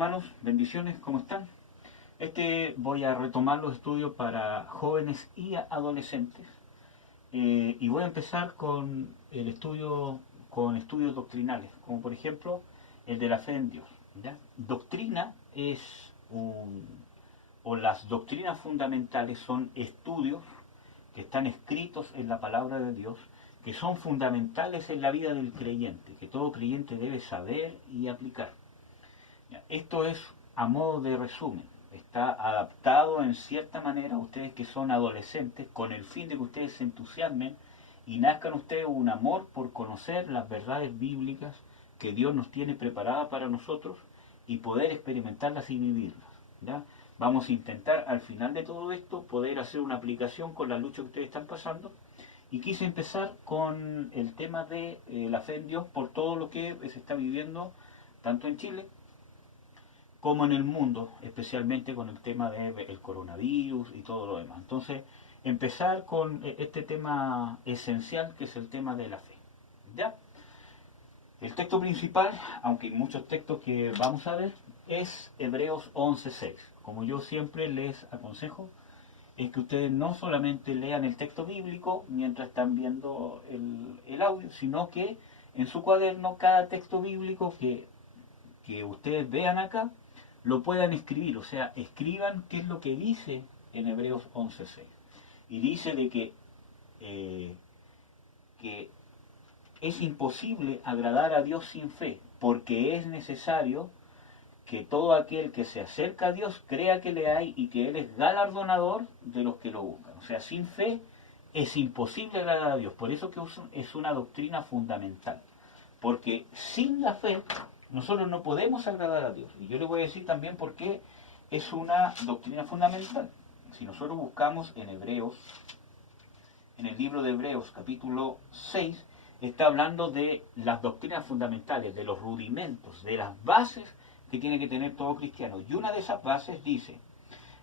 hermanos, bendiciones, ¿cómo están? Voy a retomar los estudios para jóvenes y adolescentes y voy a empezar con el estudio, con estudios doctrinales, como por ejemplo el de la fe en Dios. ¿Ya? Doctrina o las doctrinas fundamentales son estudios que están escritos en la palabra de Dios, que son fundamentales en la vida del creyente, que todo creyente debe saber y aplicar. Esto es a modo de resumen, está adaptado en cierta manera a ustedes que son adolescentes, con el fin de que ustedes se entusiasmen y nazcan ustedes un amor por conocer las verdades bíblicas que Dios nos tiene preparadas para nosotros y poder experimentarlas y vivirlas. ¿Ya? Vamos a intentar al final de todo esto poder hacer una aplicación con la lucha que ustedes están pasando. Y quise empezar con el tema de la fe en Dios por todo lo que se está viviendo tanto en Chile como en el mundo, especialmente con el tema del coronavirus y todo lo demás. Entonces, empezar con este tema esencial que es el tema de la fe. ¿Ya? El texto principal, aunque hay muchos textos que vamos a ver, es Hebreos 11:6. Como yo siempre les aconsejo, es que ustedes no solamente lean el texto bíblico mientras están viendo el audio, sino que en su cuaderno cada texto bíblico que ustedes vean acá, lo puedan escribir, o sea, escriban qué es lo que dice en Hebreos 11:6. Y dice de que es imposible agradar a Dios sin fe, porque es necesario que todo aquel que se acerca a Dios crea que le hay y que Él es galardonador de los que lo buscan. O sea, sin fe es imposible agradar a Dios. Por eso que es una doctrina fundamental. Porque sin la fe nosotros no podemos agradar a Dios. Y yo les voy a decir también por qué es una doctrina fundamental. Si nosotros buscamos en Hebreos, en el libro de Hebreos capítulo 6, está hablando de las doctrinas fundamentales, de los rudimentos, de las bases que tiene que tener todo cristiano. Y una de esas bases dice,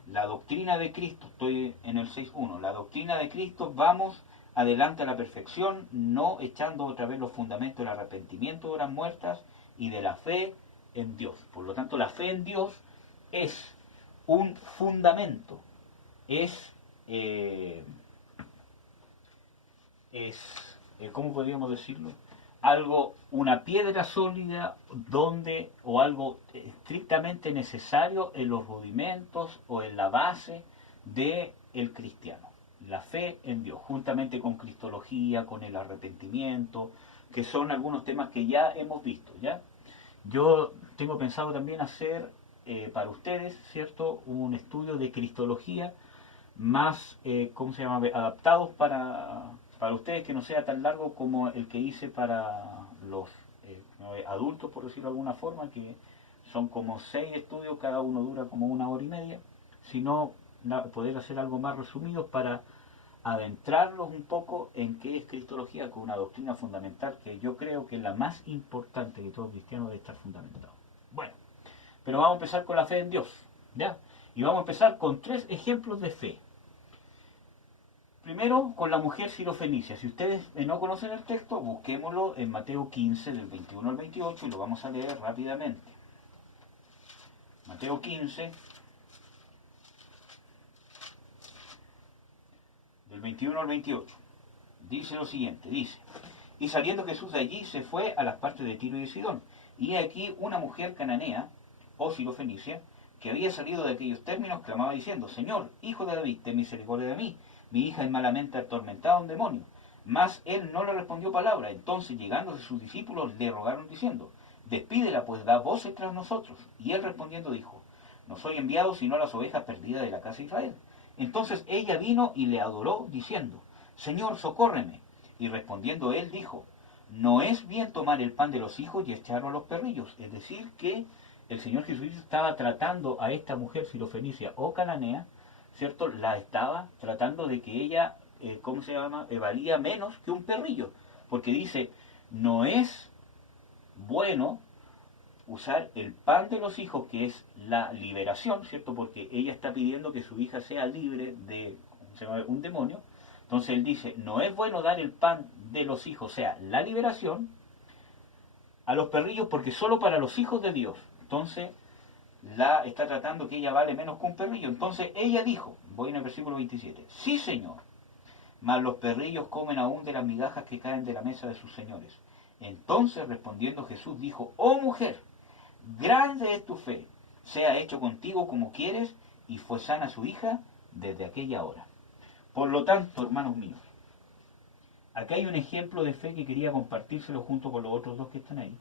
la doctrina de Cristo, estoy en el 6.1, la doctrina de Cristo, vamos adelante a la perfección, no echando otra vez los fundamentos del arrepentimiento de obras muertas y de la fe en Dios. Por lo tanto, la fe en Dios es un fundamento, ¿cómo podríamos decirlo? Una piedra sólida o algo estrictamente necesario en los rudimentos o en la base del cristiano. La fe en Dios, juntamente con cristología, con el arrepentimiento, que son algunos temas que ya hemos visto, ¿ya? Yo tengo pensado también hacer para ustedes, ¿cierto?, un estudio de cristología más, ¿cómo se llama?, adaptados para ustedes, que no sea tan largo como el que hice para los adultos, por decirlo de alguna forma, que son como 6 estudios, cada uno dura como 1 hora y media, sino poder hacer algo más resumido para adentrarlos un poco en qué es cristología, con una doctrina fundamental que yo creo que es la más importante que todo cristiano debe estar fundamentado. Bueno, pero vamos a empezar con la fe en Dios, ¿ya? Y vamos a empezar con 3 ejemplos de fe. Primero, con la mujer sirofenicia. Si ustedes no conocen el texto, busquémoslo en Mateo 15, del 21 al 28, y lo vamos a leer rápidamente. Mateo 15, del 21 al 28. Dice lo siguiente, dice, y saliendo Jesús de allí se fue a las partes de Tiro y de Sidón. Y aquí una mujer cananea, o sirofenicia, que había salido de aquellos términos, clamaba diciendo, Señor, hijo de David, ten misericordia de mí. Mi hija es malamente atormentada a un demonio. Mas él no le respondió palabra. Entonces, llegándose sus discípulos, le rogaron diciendo, despídela, pues da voces tras nosotros. Y él respondiendo dijo, no soy enviado sino a las ovejas perdidas de la casa de Israel. Entonces ella vino y le adoró, diciendo, Señor, socórreme. Y respondiendo él dijo, no es bien tomar el pan de los hijos y echarlo a los perrillos. Es decir, que el Señor Jesucristo estaba tratando a esta mujer sirofenicia o cananea, ¿cierto? La estaba tratando de que ella, ¿cómo se llama?, valía menos que un perrillo. Porque dice, no es bueno usar el pan de los hijos, que es la liberación, ¿cierto? Porque ella está pidiendo que su hija sea libre de, ¿cómo se llama?, un demonio. Entonces él dice, no es bueno dar el pan de los hijos, o sea, la liberación, a los perrillos, porque solo para los hijos de Dios. Entonces, la está tratando que ella vale menos que un perrillo. Entonces ella dijo, voy en el versículo 27, sí Señor, mas los perrillos comen aún de las migajas que caen de la mesa de sus señores. Entonces respondiendo Jesús dijo, oh mujer, grande es tu fe, sea hecho contigo como quieres, y fue sana su hija desde aquella hora. Por lo tanto, hermanos míos, acá hay un ejemplo de fe que quería compartírselo junto con los otros dos que están ahí,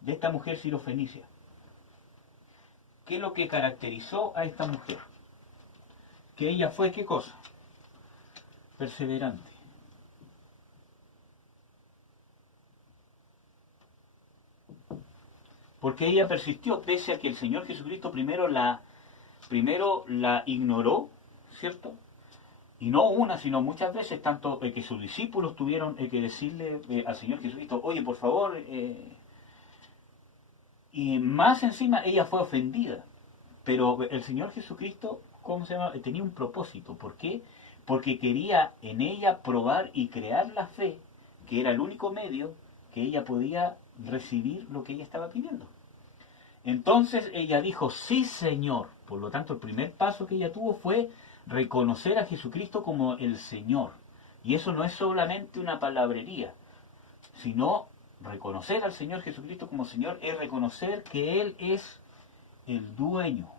de esta mujer sirofenicia. ¿Qué es lo que caracterizó a esta mujer? Que ella fue, ¿qué cosa? Perseverante. Porque ella persistió, pese a que el Señor Jesucristo primero la ignoró, ¿cierto? Y no una, sino muchas veces, tanto que sus discípulos tuvieron que decirle al Señor Jesucristo, oye, por favor, y más encima ella fue ofendida. Pero el Señor Jesucristo, ¿cómo se llama? Tenía un propósito. ¿Por qué? Porque quería en ella probar y crear la fe, que era el único medio que ella podía recibir lo que ella estaba pidiendo. Entonces ella dijo, sí Señor. Por lo tanto, el primer paso que ella tuvo fue reconocer a Jesucristo como el Señor. Y eso no es solamente una palabrería, sino reconocer al Señor Jesucristo como Señor es reconocer que Él es el dueño,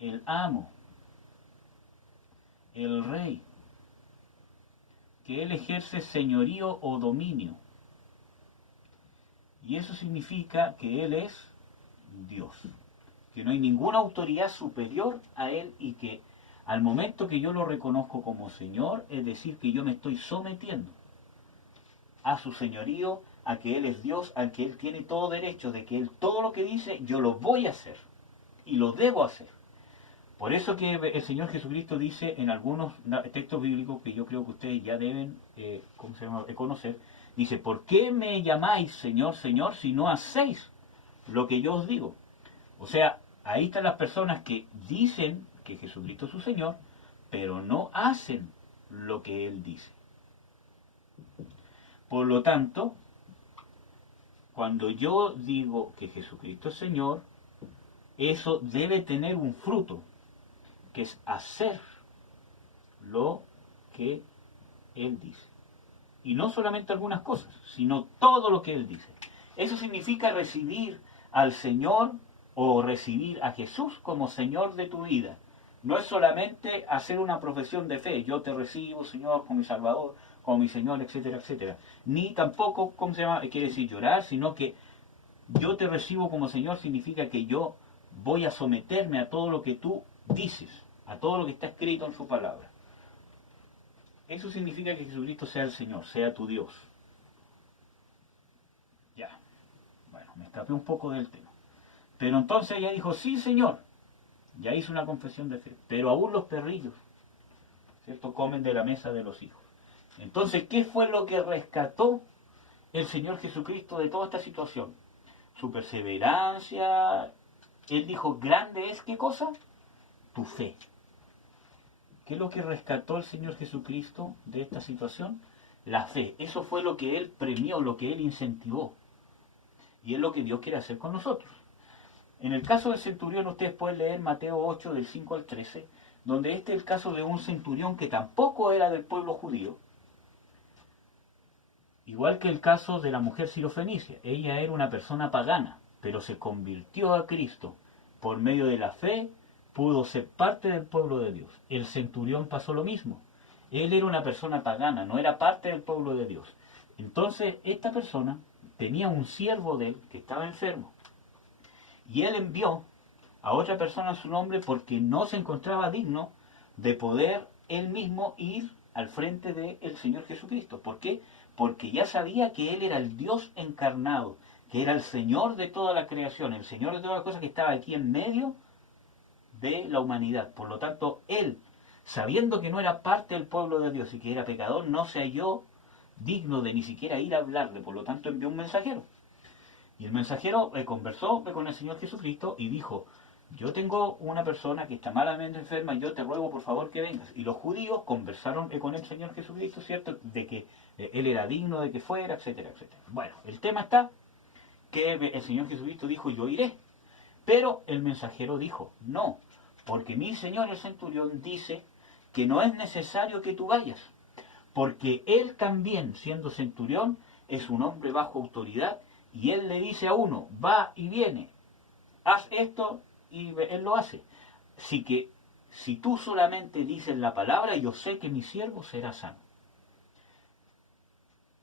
el amo, el rey, que Él ejerce señorío o dominio. Y eso significa que Él es Dios, que no hay ninguna autoridad superior a Él y que al momento que yo lo reconozco como Señor, es decir, que yo me estoy sometiendo a su señorío, a que Él es Dios, al que Él tiene todo derecho, de que Él todo lo que dice, yo lo voy a hacer y lo debo hacer. Por eso que el Señor Jesucristo dice en algunos textos bíblicos que yo creo que ustedes ya deben conocer, dice, ¿por qué me llamáis Señor, Señor, si no hacéis lo que yo os digo? O sea, ahí están las personas que dicen que Jesucristo es su Señor, pero no hacen lo que Él dice. Por lo tanto, cuando yo digo que Jesucristo es Señor, eso debe tener un fruto, que es hacer lo que Él dice. Y no solamente algunas cosas, sino todo lo que Él dice. Eso significa recibir al Señor o recibir a Jesús como Señor de tu vida. No es solamente hacer una profesión de fe, yo te recibo, Señor, como mi Salvador, como mi Señor, etcétera, etcétera. Ni tampoco, ¿cómo se llama? Quiere decir llorar, sino que yo te recibo como Señor significa que yo voy a someterme a todo lo que tú dices, a todo lo que está escrito en su palabra. Eso significa que Jesucristo sea el Señor, sea tu Dios. Ya, bueno, me escapé un poco del tema. Pero entonces ella dijo, sí Señor, ya hizo una confesión de fe, pero aún los perrillos, ¿cierto?, comen de la mesa de los hijos. Entonces, ¿qué fue lo que rescató el Señor Jesucristo de toda esta situación? Su perseverancia. Él dijo, grande es, ¿qué cosa? Tu fe. ¿Qué es lo que rescató el Señor Jesucristo de esta situación? La fe. Eso fue lo que Él premió, lo que Él incentivó. Y es lo que Dios quiere hacer con nosotros. En el caso del centurión, ustedes pueden leer Mateo 8, del 5 al 13, donde este es el caso de un centurión que tampoco era del pueblo judío, igual que el caso de la mujer sirofenicia. Ella era una persona pagana, pero se convirtió a Cristo. Por medio de la fe, pudo ser parte del pueblo de Dios. El centurión pasó lo mismo. Él era una persona pagana, no era parte del pueblo de Dios. Entonces, esta persona tenía un siervo de él que estaba enfermo. Y él envió a otra persona en su nombre porque no se encontraba digno de poder él mismo ir al frente del Señor Jesucristo. ¿Por qué? Porque ya sabía que Él era el Dios encarnado, que era el Señor de toda la creación, el Señor de todas las cosas que estaba aquí en medio de la humanidad. Por lo tanto, Él, sabiendo que no era parte del pueblo de Dios y que era pecador, no se halló digno de ni siquiera ir a hablarle. Por lo tanto, envió un mensajero. Y el mensajero conversó con el Señor Jesucristo y dijo, yo tengo una persona que está malamente enferma, yo te ruego por favor que vengas. Y los judíos conversaron con el Señor Jesucristo, ¿cierto?, de que Él era digno de que fuera, etcétera, etcétera. Bueno, el tema está que el Señor Jesucristo dijo, yo iré. Pero el mensajero dijo, no, porque mi señor el centurión dice que no es necesario que tú vayas, porque él también, siendo centurión, es un hombre bajo autoridad, y él le dice a uno, va y viene, haz esto, y él lo hace. Así que, si tú solamente dices la palabra, yo sé que mi siervo será sano.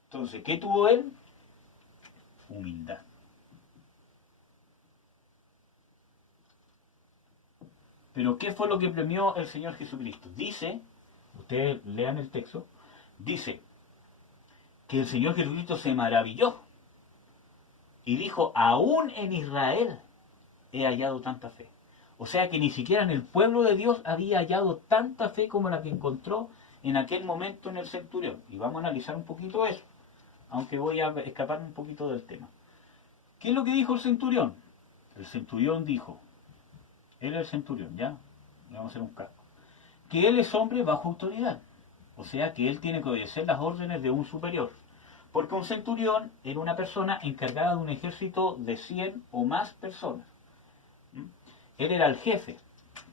Entonces, ¿qué tuvo él? Humildad. Pero ¿qué fue lo que premió el Señor Jesucristo? Dice, ustedes lean el texto, dice que el Señor Jesucristo se maravilló y dijo, aún en Israel he hallado tanta fe. O sea que ni siquiera en el pueblo de Dios había hallado tanta fe como la que encontró en aquel momento en el centurión. Y vamos a analizar un poquito eso, aunque voy a escaparme un poquito del tema. ¿Qué es lo que dijo el centurión? El centurión dijo, él es el centurión, ¿ya? Le vamos a hacer un casco. Que él es hombre bajo autoridad. O sea que él tiene que obedecer las órdenes de un superior. Porque un centurión era una persona encargada de un ejército de 100 o más personas. Él era el jefe.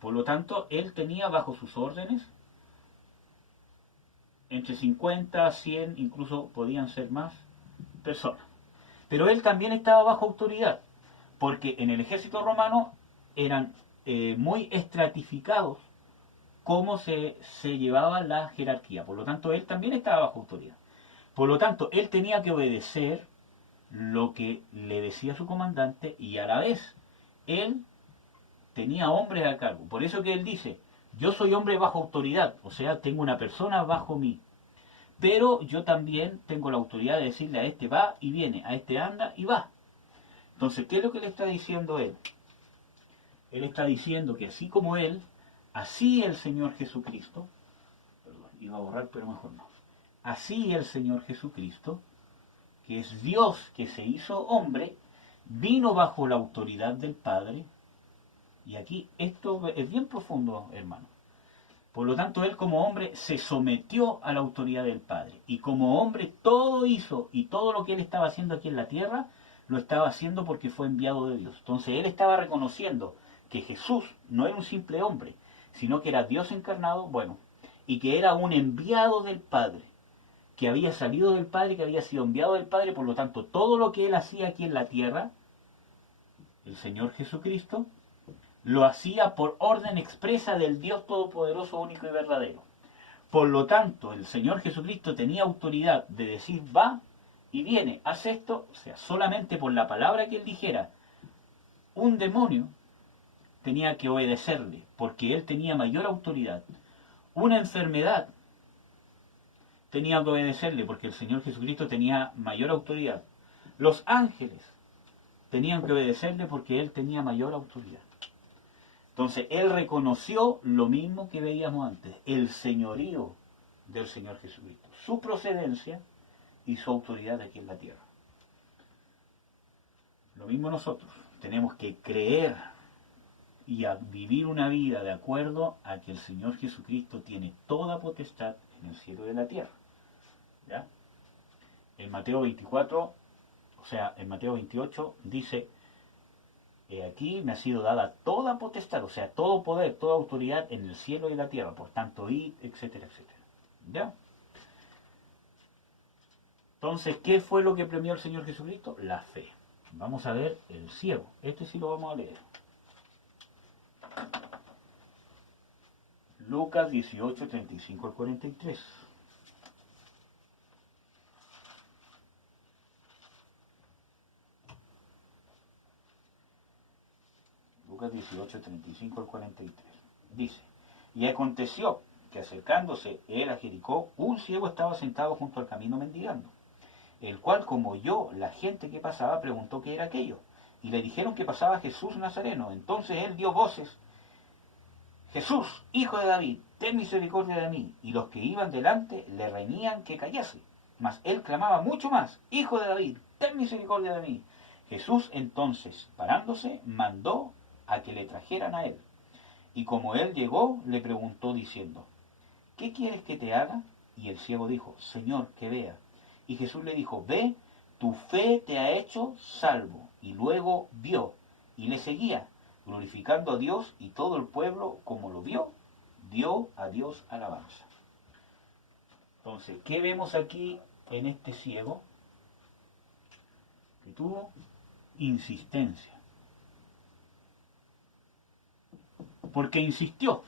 Por lo tanto, él tenía bajo sus órdenes entre 50, 100, incluso podían ser más personas. Pero él también estaba bajo autoridad. Porque en el ejército romano eran muy estratificados cómo se llevaba la jerarquía. Por lo tanto, él también estaba bajo autoridad. Por lo tanto, él tenía que obedecer lo que le decía su comandante y a la vez él tenía hombres a cargo. Por eso que él dice, yo soy hombre bajo autoridad, o sea, tengo una persona bajo mí. Pero yo también tengo la autoridad de decirle a este va y viene, a este anda y va. Entonces, ¿qué es lo que le está diciendo él? Él está diciendo que así como él, así el Señor Jesucristo, perdón, iba a borrar pero mejor no, así el Señor Jesucristo, que es Dios que se hizo hombre, vino bajo la autoridad del Padre, y aquí esto es bien profundo, hermano. Por lo tanto, él como hombre se sometió a la autoridad del Padre, y como hombre todo hizo, y todo lo que él estaba haciendo aquí en la tierra, lo estaba haciendo porque fue enviado de Dios. Entonces él estaba reconociendo que Jesús no era un simple hombre, sino que era Dios encarnado, bueno, y que era un enviado del Padre, que había salido del Padre, que había sido enviado del Padre. Por lo tanto, todo lo que él hacía aquí en la tierra, el Señor Jesucristo, lo hacía por orden expresa del Dios Todopoderoso, único y verdadero. Por lo tanto, el Señor Jesucristo tenía autoridad de decir va y viene, haz esto, o sea, solamente por la palabra que él dijera. Un demonio tenía que obedecerle, porque él tenía mayor autoridad. Una enfermedad tenía que obedecerle, porque el Señor Jesucristo tenía mayor autoridad. Los ángeles tenían que obedecerle, porque él tenía mayor autoridad. Entonces, él reconoció lo mismo que veíamos antes, el señorío del Señor Jesucristo, su procedencia y su autoridad aquí en la tierra. Lo mismo nosotros, tenemos que creer y a vivir una vida de acuerdo a que el Señor Jesucristo tiene toda potestad en el cielo y en la tierra. ¿Ya? En Mateo 24, o sea, en Mateo 28 dice, aquí me ha sido dada toda potestad, o sea, todo poder, toda autoridad en el cielo y en la tierra, por tanto, id, etcétera, etcétera. ¿Ya? Entonces, ¿qué fue lo que premió el Señor Jesucristo? La fe. Vamos a ver el ciego. Este sí lo vamos a leer. Lucas 18, 35 al 43. Lucas 18, 35 al 43. Dice, y aconteció que acercándose él a Jericó, un ciego estaba sentado junto al camino mendigando, el cual, como oyó la gente que pasaba, preguntó qué era aquello. Y le dijeron que pasaba Jesús Nazareno. Entonces él dio voces, Jesús, hijo de David, ten misericordia de mí. Y los que iban delante le reñían que callase. Mas él clamaba mucho más, Hijo de David, ten misericordia de mí. Jesús entonces, parándose, mandó a que le trajeran a él. Y como él llegó, le preguntó diciendo, ¿qué quieres que te haga? Y el ciego dijo, Señor, que vea. Y Jesús le dijo, ve, tu fe te ha hecho salvo. Y luego vio, y le seguía, glorificando a Dios, y todo el pueblo, como lo vio, dio a Dios alabanza. Entonces, ¿qué vemos aquí en este ciego? Que tuvo insistencia. Porque insistió.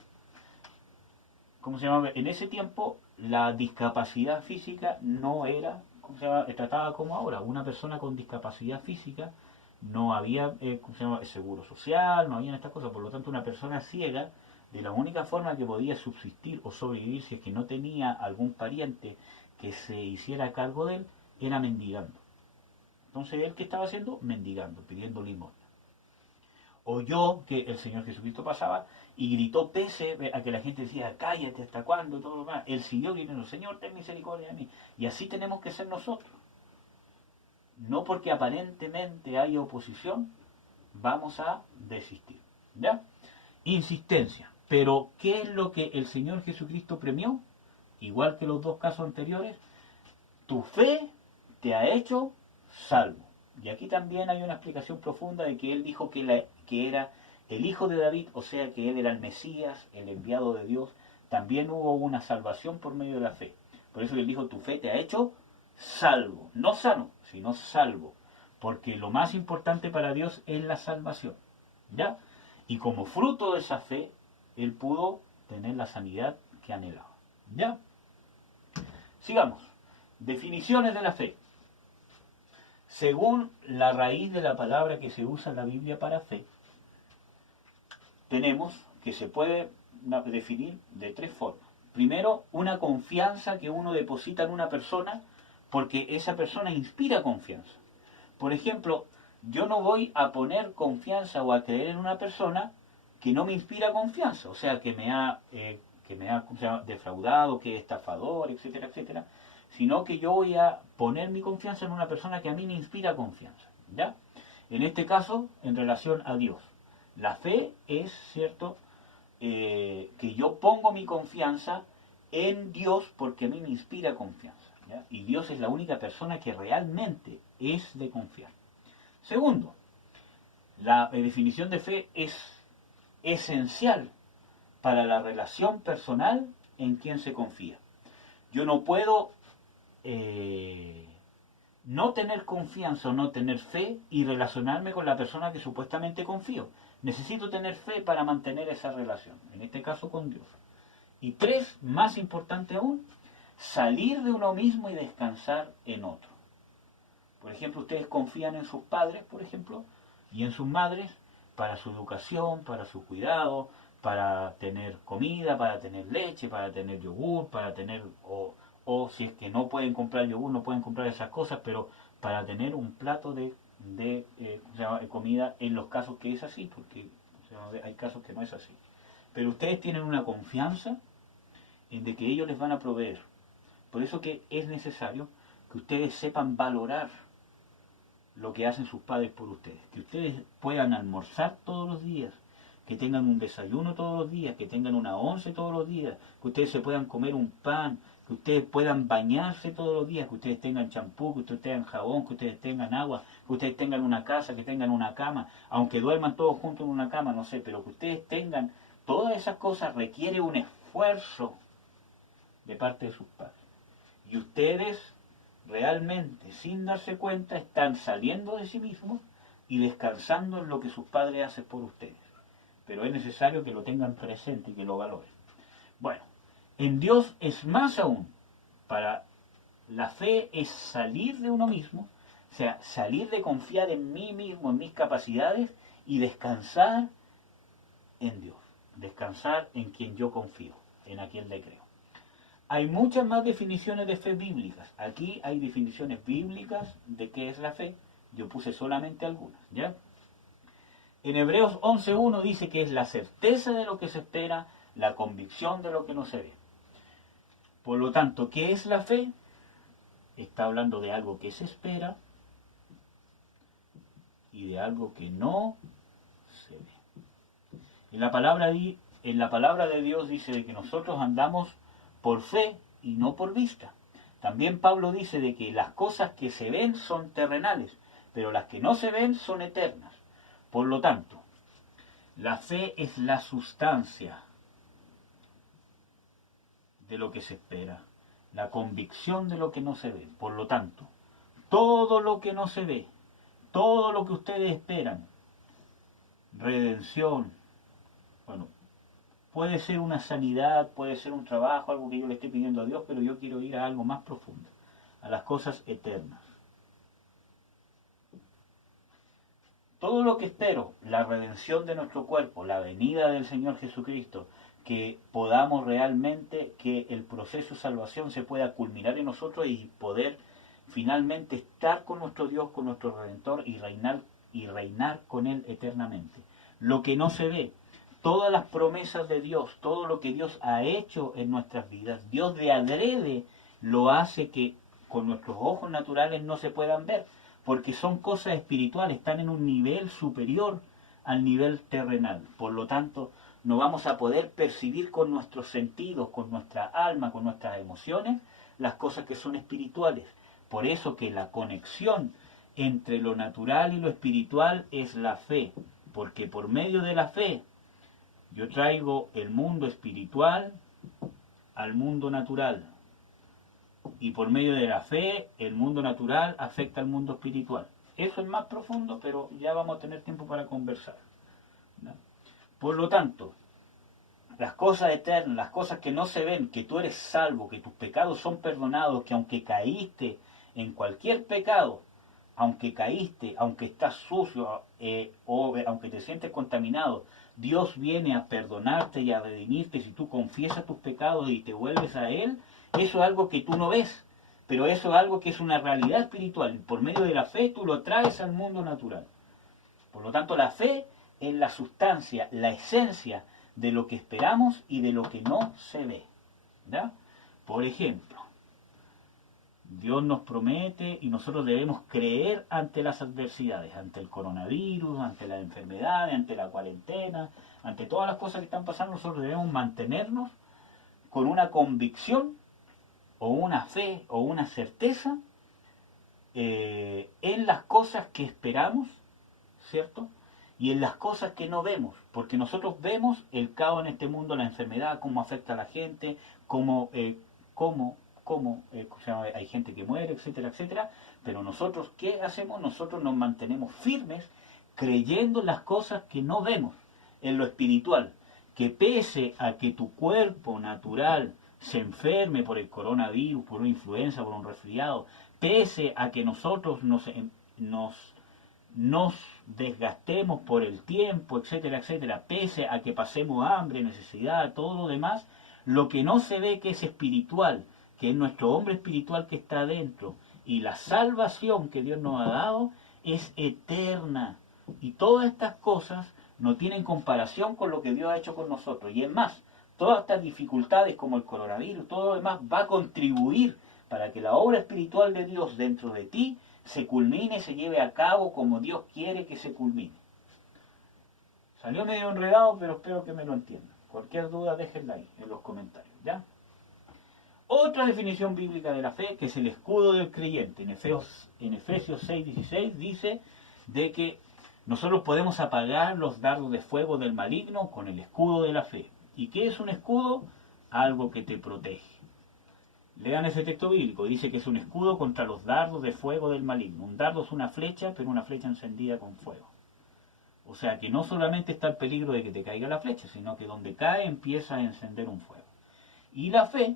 ¿Cómo se llama? En ese tiempo la discapacidad física no era, ¿cómo se llama?, tratada como ahora. Una persona con discapacidad física no había, ¿cómo se llama?, seguro social, no había estas cosas. Por lo tanto, una persona ciega, de la única forma que podía subsistir o sobrevivir, si es que no tenía algún pariente que se hiciera cargo de él, era mendigando. Entonces, ¿él qué estaba haciendo? Mendigando, pidiendo limosna. Oyó que el Señor Jesucristo pasaba y gritó, pese a que la gente decía, cállate, ¿hasta cuándo? Todo lo demás. Él siguió gritando, Señor, ten misericordia de mí. Y así tenemos que ser nosotros. No porque aparentemente haya oposición, vamos a desistir. ¿Ya? Insistencia. Pero, ¿qué es lo que el Señor Jesucristo premió? Igual que los dos casos anteriores, tu fe te ha hecho salvo. Y aquí también hay una explicación profunda de que él dijo que era el hijo de David, o sea que él era el Mesías, el enviado de Dios. También hubo una salvación por medio de la fe. Por eso él dijo, tu fe te ha hecho salvo. No sano, sino salvo. Porque lo más importante para Dios es la salvación. ¿Ya? Y como fruto de esa fe, él pudo tener la sanidad que anhelaba. ¿Ya? Sigamos. Definiciones de la fe. Según la raíz de la palabra que se usa en la Biblia para fe, tenemos que se puede definir de tres formas. Primero, una confianza que uno deposita en una persona porque esa persona inspira confianza. Por ejemplo, yo no voy a poner confianza o a creer en una persona que no me inspira confianza, o sea, que me ha ¿cómo se llama?, defraudado, que es estafador, etcétera, etcétera, sino que yo voy a poner mi confianza en una persona que a mí me inspira confianza, ¿ya? En este caso, en relación a Dios. La fe es, ¿cierto?, que yo pongo mi confianza en Dios porque a mí me inspira confianza, ¿ya? Y Dios es la única persona que realmente es de confiar. Segundo, la definición de fe es esencial para la relación personal en quien se confía. Yo no puedo no tener confianza o no tener fe y relacionarme con la persona que supuestamente confío. Necesito tener fe para mantener esa relación, en este caso con Dios. Y tres, más importante aún, salir de uno mismo y descansar en otro. Por ejemplo, ustedes confían en sus padres, por ejemplo, y en sus madres para su educación, para su cuidado, para tener comida, para tener leche, para tener yogur, para tener, o si es que no pueden comprar yogur, no pueden comprar esas cosas, pero para tener un plato de comida en los casos que es así, porque hay casos que no es así. Pero ustedes tienen una confianza en de que ellos les van a proveer. Por eso que es necesario que ustedes sepan valorar lo que hacen sus padres por ustedes. Que ustedes puedan almorzar todos los días, que tengan un desayuno todos los días, que tengan una once todos los días, que ustedes se puedan comer un pan, que ustedes puedan bañarse todos los días, que ustedes tengan champú, que ustedes tengan jabón, que ustedes tengan agua, que ustedes tengan una casa, que tengan una cama, aunque duerman todos juntos en una cama, no sé, pero que ustedes tengan todas esas cosas requiere un esfuerzo de parte de sus padres. Y ustedes realmente, sin darse cuenta, están saliendo de sí mismos y descansando en lo que sus padres hacen por ustedes. Pero es necesario que lo tengan presente y que lo valoren. Bueno, en Dios es más aún. Para la fe es salir de uno mismo, o sea, salir de confiar en mí mismo, en mis capacidades, y descansar en Dios. Descansar en quien yo confío, en a quien le creo. Hay muchas más definiciones de fe bíblicas. Aquí hay definiciones bíblicas de qué es la fe. Yo puse solamente algunas, ¿ya? En Hebreos 11.1 dice que es la certeza de lo que se espera, la convicción de lo que no se ve. Por lo tanto, ¿qué es la fe? Está hablando de algo que se espera y de algo que no se ve. En la palabra de Dios dice de que nosotros andamos por fe y no por vista. También Pablo dice de que las cosas que se ven son terrenales, pero las que no se ven son eternas. Por lo tanto, La fe es la sustancia de lo que se espera, la convicción de lo que no se ve. Por lo tanto, todo lo que no se ve, todo lo que ustedes esperan, redención, bueno, puede ser una sanidad, puede ser un trabajo, algo que yo le esté pidiendo a Dios, pero yo quiero ir a algo más profundo, a las cosas eternas. Todo lo que espero, la redención de nuestro cuerpo, la venida del Señor Jesucristo, que podamos realmente, que el proceso de salvación se pueda culminar en nosotros y poder finalmente estar con nuestro Dios, con nuestro Redentor y reinar con Él eternamente. Lo que no se ve, todas las promesas de Dios, todo lo que Dios ha hecho en nuestras vidas, Dios de adrede lo hace que con nuestros ojos naturales no se puedan ver, porque son cosas espirituales, están en un nivel superior al nivel terrenal. Por lo tanto, no vamos a poder percibir con nuestros sentidos, con nuestra alma, con nuestras emociones, las cosas que son espirituales. Por eso que la conexión entre lo natural y lo espiritual es la fe, porque por medio de la fe yo traigo el mundo espiritual al mundo natural. Y por medio de la fe, el mundo natural afecta al mundo espiritual. Eso es más profundo, pero ya vamos a tener tiempo para conversar, ¿no? Por lo tanto, las cosas eternas, las cosas que no se ven, que tú eres salvo, que tus pecados son perdonados, que aunque caíste en cualquier pecado, aunque caíste, aunque estás sucio o aunque te sientes contaminado, Dios viene a perdonarte y a redimirte si tú confiesas tus pecados y te vuelves a Él. Eso es algo que tú no ves, pero eso es algo que es una realidad espiritual. Por medio de la fe tú lo traes al mundo natural. Por lo tanto, la fe es la sustancia, la esencia de lo que esperamos y de lo que no se ve, ¿ya? Por ejemplo, Dios nos promete y nosotros debemos creer ante las adversidades, ante el coronavirus, ante la enfermedad, ante la cuarentena, ante todas las cosas que están pasando. Nosotros debemos mantenernos con una convicción o una fe o una certeza en las cosas que esperamos, ¿cierto? Y en las cosas que no vemos, porque nosotros vemos el caos en este mundo, la enfermedad, cómo afecta a la gente, cómo hay gente que muere, etcétera, etcétera. Pero nosotros, ¿qué hacemos? Nosotros nos mantenemos firmes creyendo en las cosas que no vemos, en lo espiritual, que pese a que tu cuerpo natural se enferme por el coronavirus, por una influenza, por un resfriado, pese a que nosotros nos desgastemos por el tiempo, etcétera, etcétera, pese a que pasemos hambre, necesidad, todo lo demás, lo que no se ve que es espiritual, que es nuestro hombre espiritual que está adentro, y la salvación que Dios nos ha dado es eterna. Y todas estas cosas no tienen comparación con lo que Dios ha hecho con nosotros. Y es más, todas estas dificultades como el coronavirus, todo lo demás va a contribuir para que la obra espiritual de Dios dentro de ti se culmine, se lleve a cabo como Dios quiere que se culmine. Salió medio enredado, pero espero que me lo entiendan. Cualquier duda déjenla ahí en los comentarios, ¿ya? Otra definición bíblica de la fe, que es el escudo del creyente. En Efesios 6:16 dice de que nosotros podemos apagar los dardos de fuego del maligno con el escudo de la fe. ¿Y qué es un escudo? Algo que te protege. Lean ese texto bíblico, dice que es un escudo contra los dardos de fuego del maligno. Un dardo es una flecha, pero una flecha encendida con fuego. O sea que no solamente está el peligro de que te caiga la flecha, sino que donde cae empieza a encender un fuego. Y la fe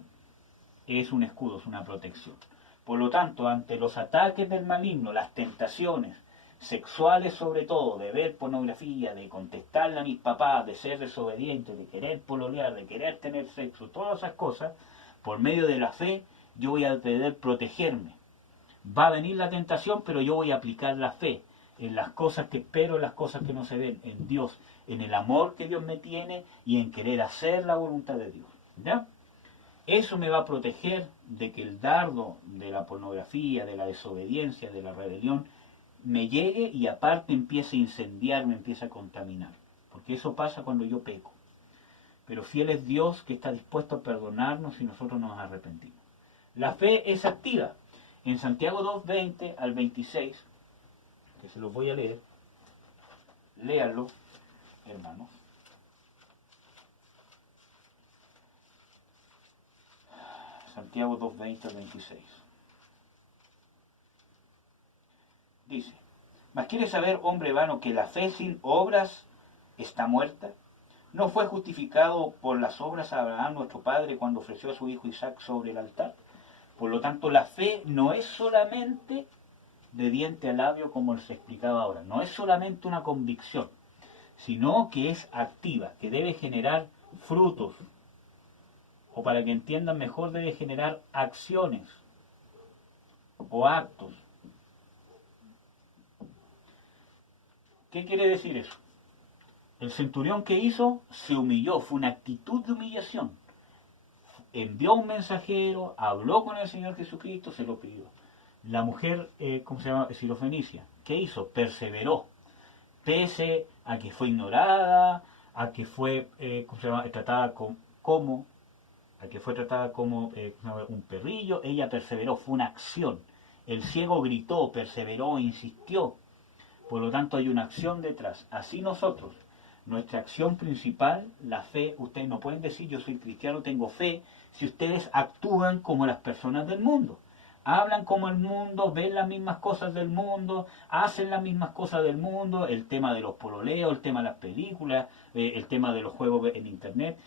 es un escudo, es una protección. Por lo tanto, ante los ataques del maligno, las tentaciones sexuales sobre todo, de ver pornografía, de contestarle a mis papás, de ser desobediente, de querer pololear, de querer tener sexo, todas esas cosas, por medio de la fe, yo voy a poder protegerme. Va a venir la tentación, pero yo voy a aplicar la fe en las cosas que espero, en las cosas que no se ven, en Dios, en el amor que Dios me tiene y en querer hacer la voluntad de Dios, ¿ya? Eso me va a proteger de que el dardo de la pornografía, de la desobediencia, de la rebelión, me llegue y aparte empiece a incendiar, me empiece a contaminar. Porque eso pasa cuando yo peco. Pero fiel es Dios que está dispuesto a perdonarnos si nosotros nos arrepentimos. La fe es activa. En Santiago 2:20 al 26, que se los voy a leer, léanlo. hermanos. Santiago 2:20 al 26. Dice: ¿Mas quieres saber, hombre vano, que la fe sin obras está muerta? ¿No fue justificado por las obras Abraham, nuestro padre, cuando ofreció a su hijo Isaac sobre el altar? Por lo tanto, la fe no es solamente de diente a labio, como les explicaba ahora. No es solamente una convicción, sino que es activa, que debe generar frutos. O para que entiendan mejor, debe generar acciones o actos. ¿Qué quiere decir eso? El centurión que hizo se humilló, fue una actitud de humillación. Envió un mensajero, habló con el Señor Jesucristo, se lo pidió. La mujer, ¿cómo se llama? Sirofenicia, ¿qué hizo? Perseveró, pese a que fue ignorada, a que fue tratada como un perrillo. Ella perseveró, fue una acción. El ciego gritó, perseveró, insistió. Por lo tanto, hay una acción detrás. Así nosotros, nuestra acción principal, la fe. Ustedes no pueden decir yo soy cristiano, tengo fe, si ustedes actúan como las personas del mundo. Hablan como el mundo, ven las mismas cosas del mundo, hacen las mismas cosas del mundo, el tema de los pololeos, el tema de las películas, el tema de los juegos en internet.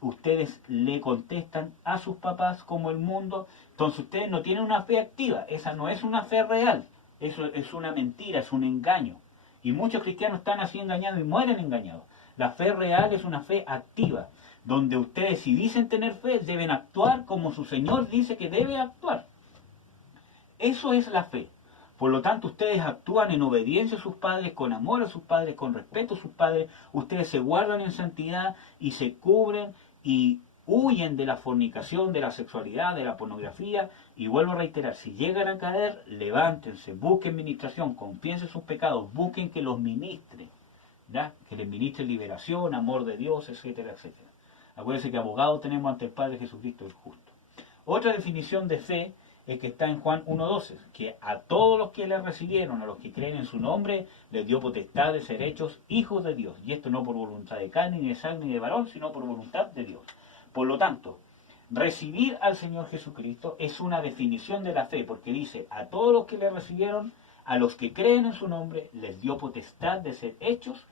Ustedes le contestan a sus papás como el mundo. Entonces ustedes no tienen una fe activa, esa no es una fe real, eso es una mentira, es un engaño. Y muchos cristianos están así engañados y mueren engañados. La fe real es una fe activa, donde ustedes, si dicen tener fe, deben actuar como su Señor dice que debe actuar. Eso es la fe. Por lo tanto, ustedes actúan en obediencia a sus padres, con amor a sus padres, con respeto a sus padres. Ustedes se guardan en santidad y se cubren y huyen de la fornicación, de la sexualidad, de la pornografía. Y vuelvo a reiterar, si llegan a caer, levántense, busquen ministración, confiesen sus pecados, busquen que los ministre, ¿ya? Que les ministre liberación, amor de Dios, etcétera, etcétera. Acuérdense que abogado tenemos ante el Padre Jesucristo el justo. Otra definición de fe es que está en Juan 1:12, que a todos los que le recibieron, a los que creen en su nombre, les dio potestad de ser hechos hijos de Dios. Y esto no por voluntad de carne, ni de sangre, ni de varón, sino por voluntad de Dios. Por lo tanto, recibir al Señor Jesucristo es una definición de la fe, porque dice, a todos los que le recibieron, a los que creen en su nombre, les dio potestad de ser hechos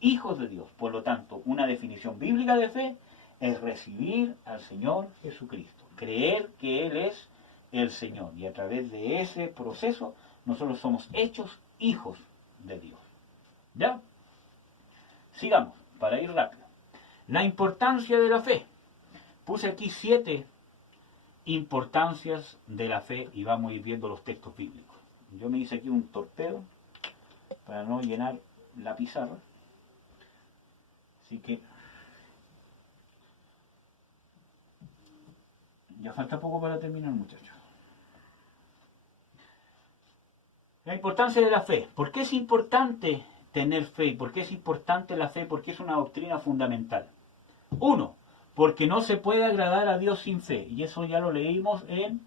hijos de Dios. Por lo tanto, una definición bíblica de fe es recibir al Señor Jesucristo, creer que Él es el Señor, y a través de ese proceso nosotros somos hechos hijos de Dios. ¿Ya? Sigamos, para ir rápido. La importancia de la fe. Puse aquí 7 importancias de la fe y vamos a ir viendo los textos bíblicos. Yo me hice aquí un torpedo para no llenar la pizarra. Así que ya falta poco para terminar, muchachos. La importancia de la fe. ¿Por qué es importante tener fe? ¿Por qué es importante la fe? Porque es una doctrina fundamental. 1. Porque no se puede agradar a Dios sin fe. Y eso ya lo leímos en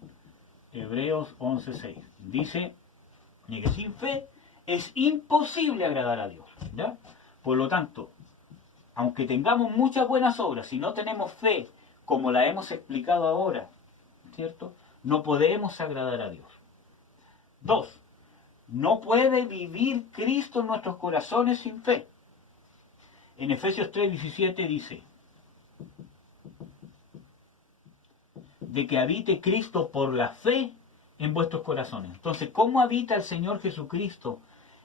Hebreos 11:6. Dice que sin fe es imposible agradar a Dios. ¿Ya? Por lo tanto, aunque tengamos muchas buenas obras, si no tenemos fe, como la hemos explicado ahora, ¿cierto? No podemos agradar a Dios. 2. No puede vivir Cristo en nuestros corazones sin fe. En Efesios 3:17 dice, de que habite Cristo por la fe en vuestros corazones. Entonces, ¿cómo habita el Señor Jesucristo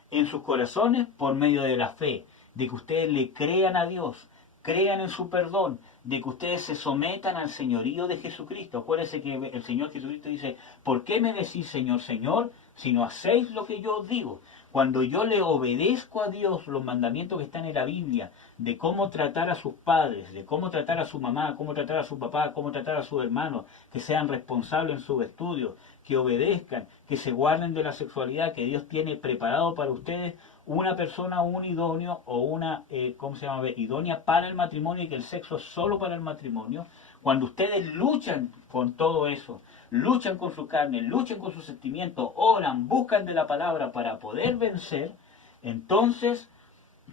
en sus corazones? Por medio de la fe, de que ustedes le crean a Dios, crean en su perdón, de que ustedes se sometan al señorío de Jesucristo. Acuérdense que el Señor Jesucristo dice, ¿por qué me decís Señor, Señor, si no hacéis lo que yo os digo? Cuando yo le obedezco a Dios los mandamientos que están en la Biblia, de cómo tratar a sus padres, de cómo tratar a su mamá, cómo tratar a su papá, cómo tratar a sus hermanos, que sean responsables en sus estudios, que obedezcan, que se guarden de la sexualidad, que Dios tiene preparado para ustedes una persona, un idóneo o una, idónea para el matrimonio, y que el sexo es solo para el matrimonio. Cuando ustedes luchan con todo eso, luchan con su carne, luchan con sus sentimientos, oran, buscan de la palabra para poder vencer, entonces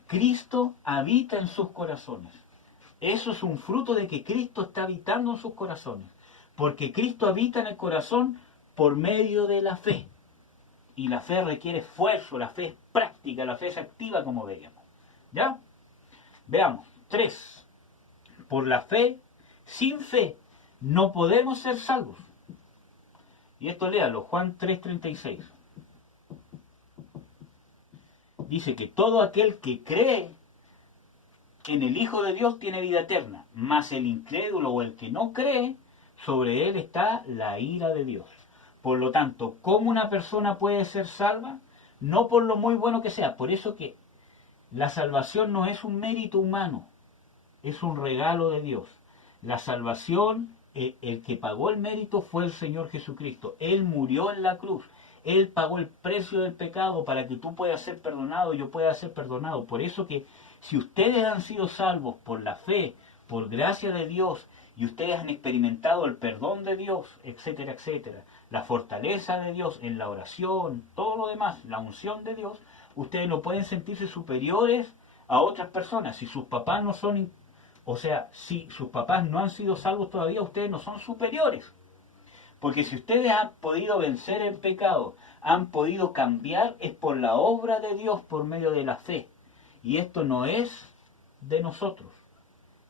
Cristo habita en sus corazones. Eso es un fruto de que Cristo está habitando en sus corazones. Porque Cristo habita en el corazón por medio de la fe. Y la fe requiere esfuerzo, la fe es práctica, la fe es activa, como veíamos. ¿Ya? Veamos. 3. Por la fe, sin fe, no podemos ser salvos. Y esto léalo, Juan 3:36. Dice que todo aquel que cree en el Hijo de Dios tiene vida eterna, mas el incrédulo o el que no cree, sobre él está la ira de Dios. Por lo tanto, ¿cómo una persona puede ser salva? No por lo muy bueno que sea. Por eso que la salvación no es un mérito humano, es un regalo de Dios. La salvación, el que pagó el mérito fue el Señor Jesucristo. Él murió en la cruz. Él pagó el precio del pecado para que tú puedas ser perdonado y yo pueda ser perdonado. Por eso que si ustedes han sido salvos por la fe, por gracia de Dios, y ustedes han experimentado el perdón de Dios, etcétera, etcétera, la fortaleza de Dios en la oración, todo lo demás, la unción de Dios, ustedes no pueden sentirse superiores a otras personas. Si sus papás no son, o sea, si sus papás no han sido salvos todavía, ustedes no son superiores. Porque si ustedes han podido vencer el pecado, han podido cambiar, es por la obra de Dios por medio de la fe. Y esto no es de nosotros,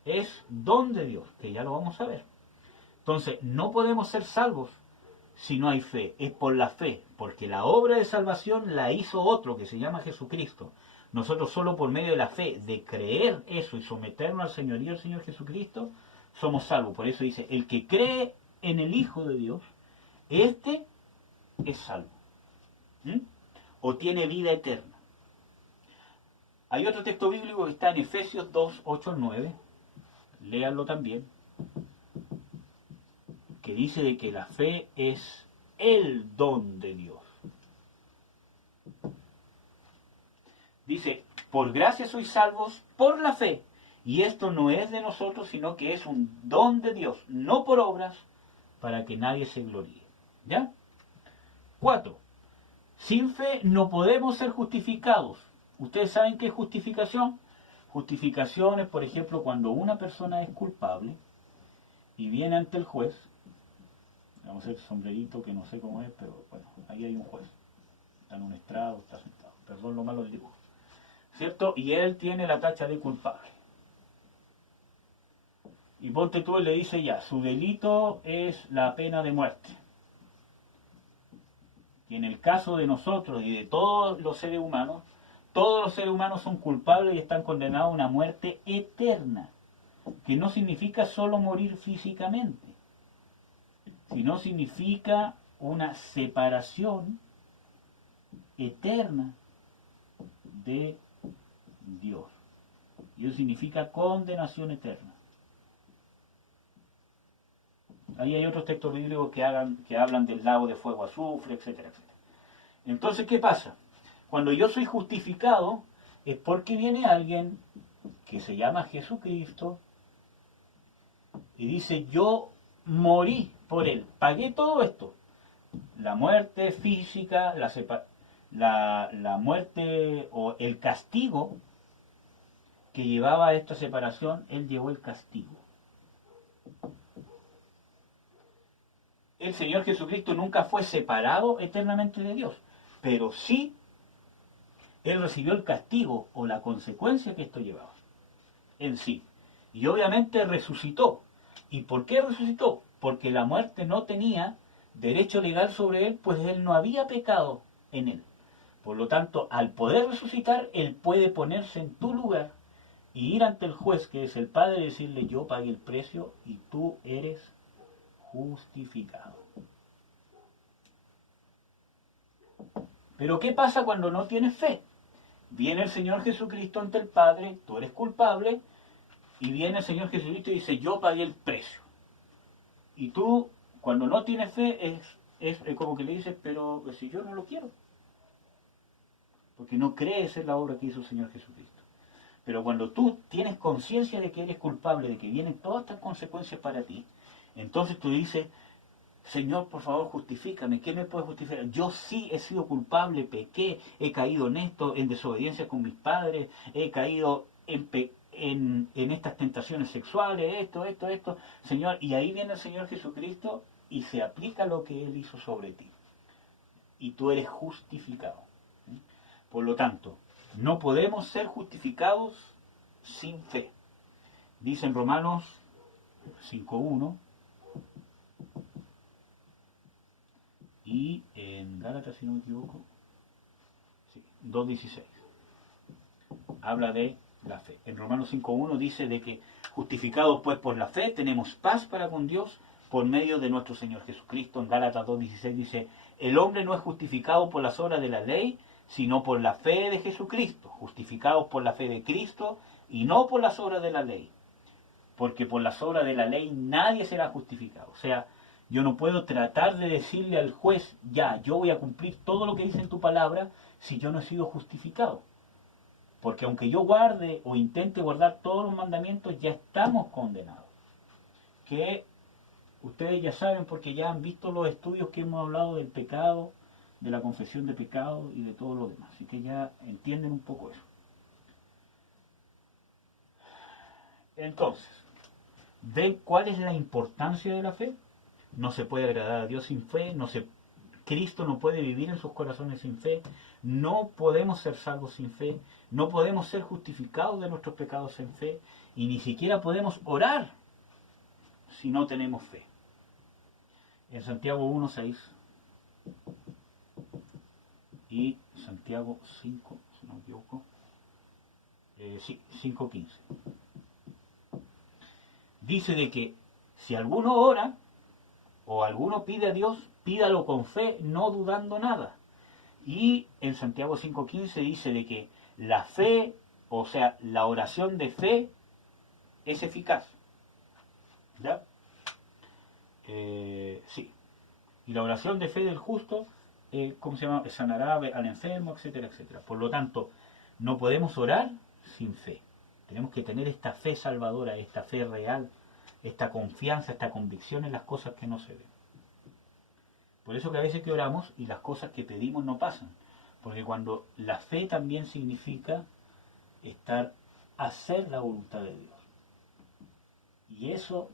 es don de Dios, que ya lo vamos a ver. Entonces, no podemos ser salvos si no hay fe, es por la fe, porque la obra de salvación la hizo otro que se llama Jesucristo. Nosotros solo por medio de la fe, de creer eso y someternos al señorío del Señor Jesucristo, somos salvos. Por eso dice, el que cree en el Hijo de Dios, este es salvo. O tiene vida eterna. Hay otro texto bíblico que está en Efesios 2, 8 al 9. Léanlo también. Que dice de que la fe es el don de Dios. Dice, por gracia sois salvos por la fe. Y esto no es de nosotros, sino que es un don de Dios, no por obras, para que nadie se gloríe. ¿Ya? 4. Sin fe no podemos ser justificados. ¿Ustedes saben qué es justificación? Justificación es, por ejemplo, cuando una persona es culpable y viene ante el juez. Vamos a hacer el sombrerito que no sé cómo es, pero bueno, ahí hay un juez. Está en un estrado, está sentado. Perdón lo malo del dibujo. ¿Cierto? Y él tiene la tacha de culpable. Y ponte tú, él le dice ya, su delito es la pena de muerte. Y en el caso de nosotros y de todos los seres humanos son culpables y están condenados a una muerte eterna, que no significa solo morir físicamente, sino significa una separación eterna de Dios. Y eso significa condenación eterna. Ahí hay otros textos bíblicos que hablan del lago de fuego, azufre, etcétera, etcétera. Entonces, ¿qué pasa? Cuando yo soy justificado, es porque viene alguien que se llama Jesucristo y dice, yo morí por él, pagué todo esto. La muerte física, la muerte o el castigo que llevaba a esta separación, él llevó el castigo. El Señor Jesucristo nunca fue separado eternamente de Dios, pero sí Él recibió el castigo o la consecuencia que esto llevaba en sí. Y obviamente resucitó. ¿Y por qué resucitó? Porque la muerte no tenía derecho legal sobre Él, pues Él no había pecado en Él. Por lo tanto, al poder resucitar, Él puede ponerse en tu lugar y ir ante el juez, que es el Padre, y decirle, yo pagué el precio y tú eres justificado. Pero ¿qué pasa cuando no tienes fe? Viene el Señor Jesucristo ante el Padre, tú eres culpable, y viene el Señor Jesucristo y dice, yo pagué el precio. Y tú, cuando no tienes fe, es como que le dices, pero si yo no lo quiero. Porque no crees en la obra que hizo el Señor Jesucristo. Pero cuando tú tienes conciencia de que eres culpable, de que vienen todas estas consecuencias para ti, entonces tú dices, Señor, por favor, justifícame. ¿Qué me puede justificar? Yo sí he sido culpable, pequé, he caído en esto, en desobediencia con mis padres, he caído en estas tentaciones sexuales, esto. Señor, y ahí viene el Señor Jesucristo y se aplica lo que Él hizo sobre ti. Y tú eres justificado. Por lo tanto, no podemos ser justificados sin fe. Dice en Romanos 5.1 y en Gálatas, si no me equivoco, sí, 2.16. Habla de la fe. En Romanos 5.1 dice de que justificados pues por la fe tenemos paz para con Dios por medio de nuestro Señor Jesucristo. En Gálatas 2.16 dice, el hombre no es justificado por las obras de la ley, sino por la fe de Jesucristo, justificados por la fe de Cristo y no por las obras de la ley, porque por las obras de la ley nadie será justificado. O sea, yo no puedo tratar de decirle al juez, ya, yo voy a cumplir todo lo que dice en tu palabra si yo no he sido justificado. Porque aunque yo guarde o intente guardar todos los mandamientos, ya estamos condenados. Que ustedes ya saben porque ya han visto los estudios que hemos hablado del pecado, de la confesión de pecado y de todo lo demás. Así que ya entienden un poco eso. Entonces, ¿ven cuál es la importancia de la fe? No se puede agradar a Dios sin fe, Cristo no puede vivir en sus corazones sin fe, no podemos ser salvos sin fe, no podemos ser justificados de nuestros pecados sin fe, y ni siquiera podemos orar si no tenemos fe. En Santiago 1.6 y Santiago 5, si no me equivoco, 5.15. Dice de que si alguno ora o alguno pide a Dios, pídalo con fe, no dudando nada. Y en Santiago 5.15 dice de que la fe, o sea, la oración de fe es eficaz. ¿Ya? Sí. Y la oración de fe del justo, ¿cómo se llama? Sanará al enfermo, etcétera, etcétera. Por lo tanto, no podemos orar sin fe. Tenemos que tener esta fe salvadora, esta fe real, esta confianza, esta convicción en las cosas que no se ven. Por eso que a veces que oramos y las cosas que pedimos no pasan. Porque cuando la fe también significa hacer la voluntad de Dios. Y eso,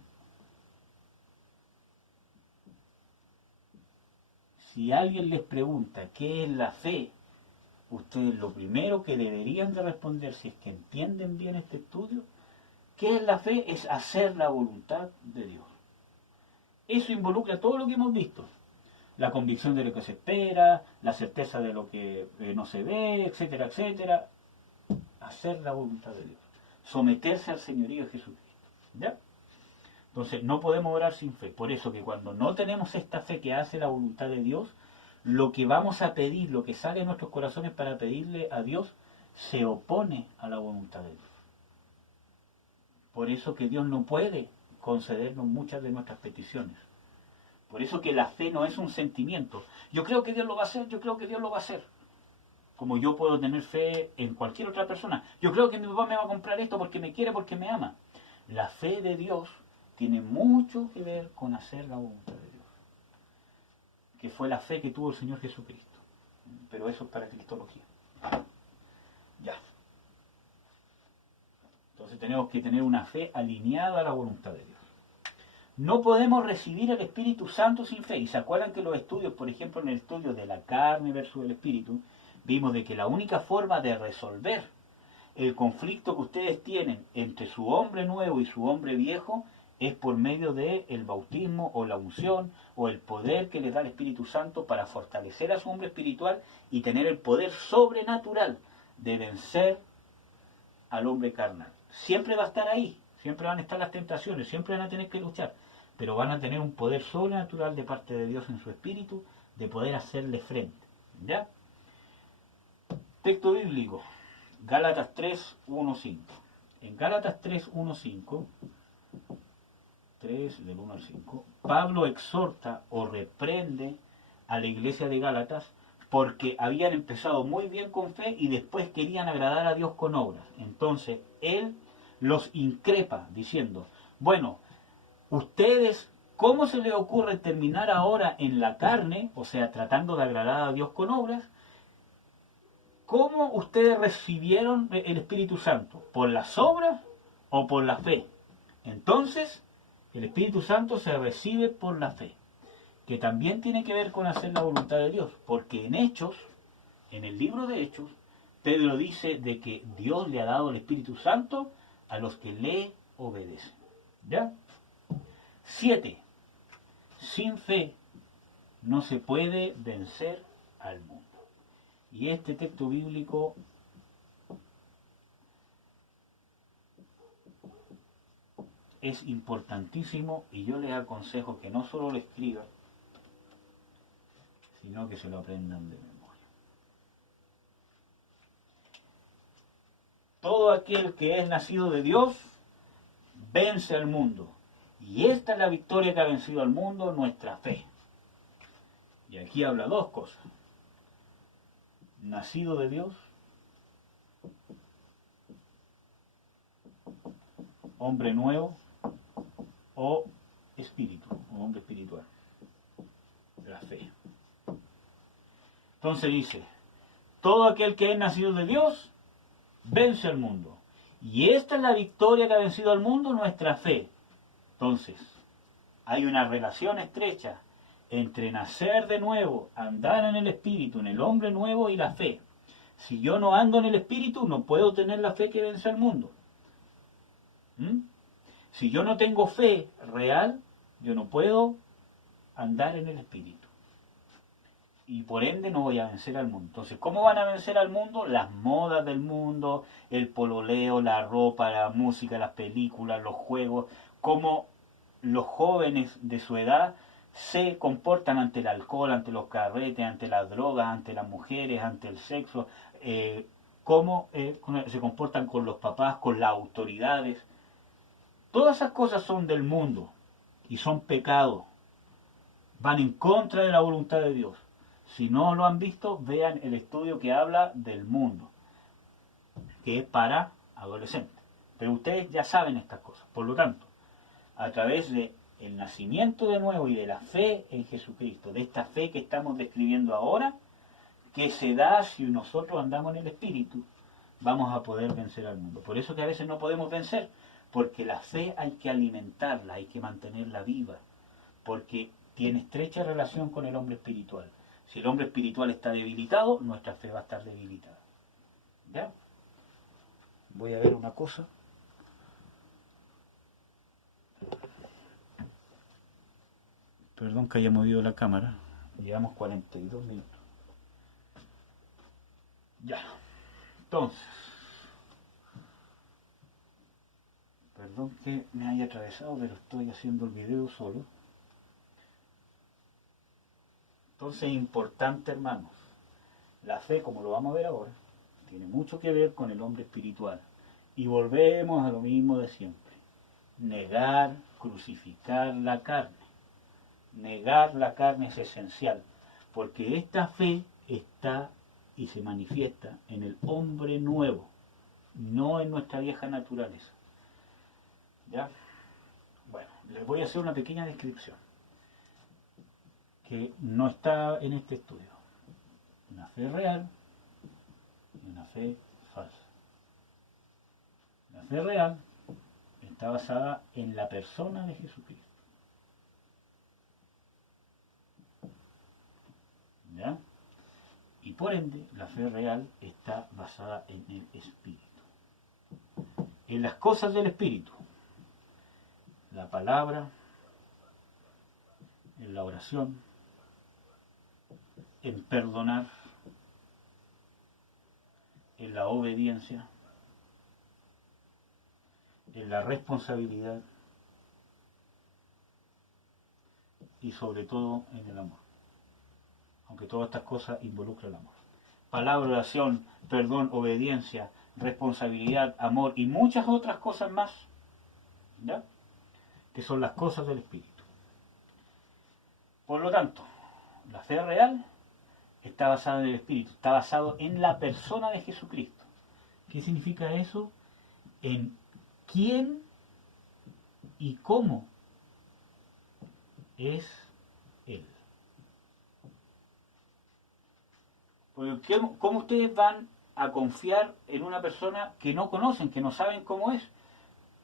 si alguien les pregunta qué es la fe, ustedes lo primero que deberían de responder, si es que entienden bien este estudio, ¿qué es la fe? Es hacer la voluntad de Dios. Eso involucra todo lo que hemos visto. La convicción de lo que se espera, la certeza de lo que no se ve, etcétera, etcétera. Hacer la voluntad de Dios. Someterse al señorío de Jesucristo. ¿Ya? Entonces, no podemos orar sin fe. Por eso que cuando no tenemos esta fe que hace la voluntad de Dios, lo que vamos a pedir, lo que sale de nuestros corazones para pedirle a Dios, se opone a la voluntad de Dios. Por eso que Dios no puede concedernos muchas de nuestras peticiones. Por eso que la fe no es un sentimiento. Yo creo que Dios lo va a hacer, yo creo que Dios lo va a hacer. Como yo puedo tener fe en cualquier otra persona. Yo creo que mi papá me va a comprar esto porque me quiere, porque me ama. La fe de Dios tiene mucho que ver con hacer la voluntad de Dios. Que fue la fe que tuvo el Señor Jesucristo. Pero eso es para cristología. Ya. Entonces tenemos que tener una fe alineada a la voluntad de Dios. No podemos recibir el Espíritu Santo sin fe. Y se acuerdan que los estudios, por ejemplo, en el estudio de la carne versus el Espíritu, vimos de que la única forma de resolver el conflicto que ustedes tienen entre su hombre nuevo y su hombre viejo es por medio del bautismo o la unción o el poder que les da el Espíritu Santo para fortalecer a su hombre espiritual y tener el poder sobrenatural de vencer al hombre carnal. Siempre va a estar ahí, siempre van a estar las tentaciones, siempre van a tener que luchar, pero van a tener un poder sobrenatural de parte de Dios en su espíritu de poder hacerle frente. ¿Ya? Texto bíblico, Gálatas 3:1-5. En Gálatas 3:1-5, 3 del 1 al 5, Pablo exhorta o reprende a la iglesia de Gálatas porque habían empezado muy bien con fe y después querían agradar a Dios con obras. Entonces él los increpa diciendo, bueno, ustedes ¿Cómo se le ocurre terminar ahora en la carne, o sea, tratando de agradar a Dios con obras? ¿Cómo ustedes recibieron el Espíritu Santo? ¿Por las obras o por la fe? Entonces, el Espíritu Santo se recibe por la fe, que también tiene que ver con hacer la voluntad de Dios, porque en Hechos, en el libro de Hechos, Pedro dice de que Dios le ha dado el Espíritu Santo a los que le obedecen. ¿Ya? 7. Sin fe no se puede vencer al mundo. Y este texto bíblico es importantísimo y yo les aconsejo que no solo lo escriban, sino que se lo aprendan de memoria. Todo aquel que es nacido de Dios vence al mundo. Y esta es la victoria que ha vencido al mundo, nuestra fe. Y aquí habla dos cosas. Nacido de Dios, hombre nuevo o espíritu, o hombre espiritual. La fe. Entonces dice, todo aquel que es nacido de Dios vence al mundo. Y esta es la victoria que ha vencido al mundo, nuestra fe. Entonces, hay una relación estrecha entre nacer de nuevo, andar en el Espíritu, en el hombre nuevo y la fe. Si yo no ando en el Espíritu, no puedo tener la fe que vence al mundo. Si yo no tengo fe real, yo no puedo andar en el Espíritu. Y por ende no voy a vencer al mundo. Entonces, ¿cómo van a vencer al mundo? Las modas del mundo, el pololeo, la ropa, la música, las películas, los juegos, cómo los jóvenes de su edad se comportan ante el alcohol, ante los carretes, ante las drogas, ante las mujeres, ante el sexo, cómo se comportan con los papás, con las autoridades. Todas esas cosas son del mundo y son pecados. Van en contra de la voluntad de Dios. Si no lo han visto, vean el estudio que habla del mundo, que es para adolescentes. Pero ustedes ya saben estas cosas. Por lo tanto, a través de el nacimiento de nuevo y de la fe en Jesucristo, de esta fe que estamos describiendo ahora, que se da si nosotros andamos en el Espíritu, vamos a poder vencer al mundo. Por eso que a veces no podemos vencer, porque la fe hay que alimentarla, hay que mantenerla viva, porque tiene estrecha relación con el hombre espiritual. Si el hombre espiritual está debilitado, nuestra fe va a estar debilitada. ¿Ya? Voy a ver una cosa. Perdón que haya movido la cámara. Llevamos 42 minutos. Ya. Entonces. Perdón que me haya atravesado, pero estoy haciendo el video solo. Entonces es importante, hermanos. La fe, como lo vamos a ver ahora, tiene mucho que ver con el hombre espiritual. Y volvemos a lo mismo de siempre. Negar, crucificar la carne. Negar la carne es esencial, porque esta fe está y se manifiesta en el hombre nuevo, no en nuestra vieja naturaleza. ¿Ya? Bueno, les voy a hacer una pequeña descripción que no está en este estudio. Una fe real y una fe falsa. La fe real está basada en la persona de Jesucristo. ¿Ya? Y por ende, la fe real está basada en el Espíritu. En las cosas del Espíritu. La palabra, en la oración, en perdonar, en la obediencia, en la responsabilidad y sobre todo en el amor. Aunque todas estas cosas involucran el amor. Palabra, oración, perdón, obediencia, responsabilidad, amor y muchas otras cosas más, ¿ya? Que son las cosas del Espíritu. Por lo tanto, la fe real está basada en el Espíritu, está basado en la persona de Jesucristo. ¿Qué significa eso? En quién y cómo es Él. Porque ¿cómo ustedes van a confiar en una persona que no conocen, que no saben cómo es?